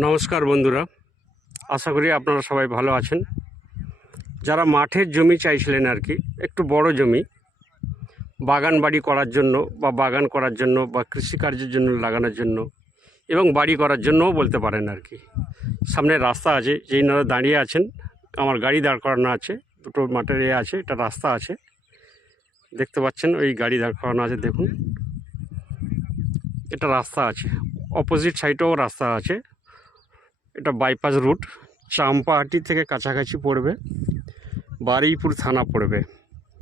নমস্কার বন্ধুরা, আশা করি আপনারা সবাই ভালো আছেন। যারা মাঠের জমি চাইছিলেন আর কি, একটু বড় জমি, বাগান বাড়ি করার জন্য বা বাগান করার জন্য বা কৃষিকার্যের জন্য লাগানোর জন্য এবং বাড়ি করার জন্যও বলতে পারেন আর কি। সামনে রাস্তা আছে, যেই নারা দাঁড়িয়ে আছেন, আমার গাড়ি দাঁড় করানো আছে, দুটো মাঠের এ আছে এটা রাস্তা আছে। দেখতে পাচ্ছেন, ওই গাড়ি দাঁড় করানো আছে, দেখুন। এটা রাস্তা আছে, অপোজিট সাইডেও রাস্তা আছে। এটা বাইপাস রুট চাম্পাহাটি থেকে কাছাকাছি পড়বে, বারুইপুর থানা পড়বে।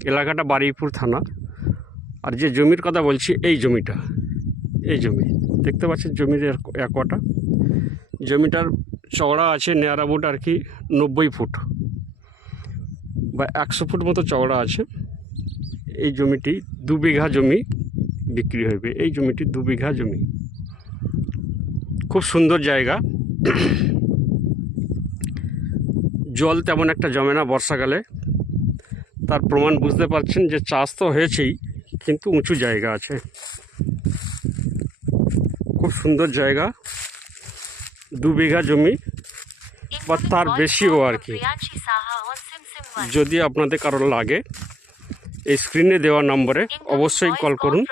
এলাকাটা বারুইপুর থানা। আর যে জমির কথা বলছি, এই জমিটা, এই জমি। দেখতে পাচ্ছেন জমির এক- একোয়াটা জমিটার চওড়া আছে নেয়ারাবুট আর কি নব্বই ফুট। বা একশো ফুট মতো চওড়া আছে। এই জমিটি দু বিঘা জমি বিক্রি হবে এই জমিটি দু বিঘা জমি। খুব সুন্দর জায়গা। জল তেমন একটা জমে না বর্ষাকালে। তার প্রমাণ বুঝতে পারছেন যে চাষ তো হয়েছেই, কিন্তু উঁচু জায়গা আছে। খুব সুন্দর জায়গা, দু বিঘা জমি, বা তার বেশিও আর কি। যদি আপনাদের কারোর লাগে, এই স্ক্রিনে দেওয়া নম্বরে অবশ্যই কল করুন।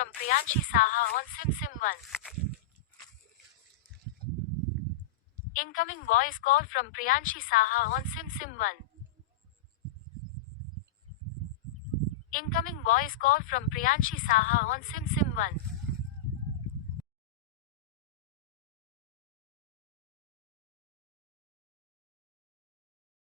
Incoming voice call from Priyanshi Saha on Sim Sim 1. Incoming voice call from Priyanshi Saha on Sim Sim 1.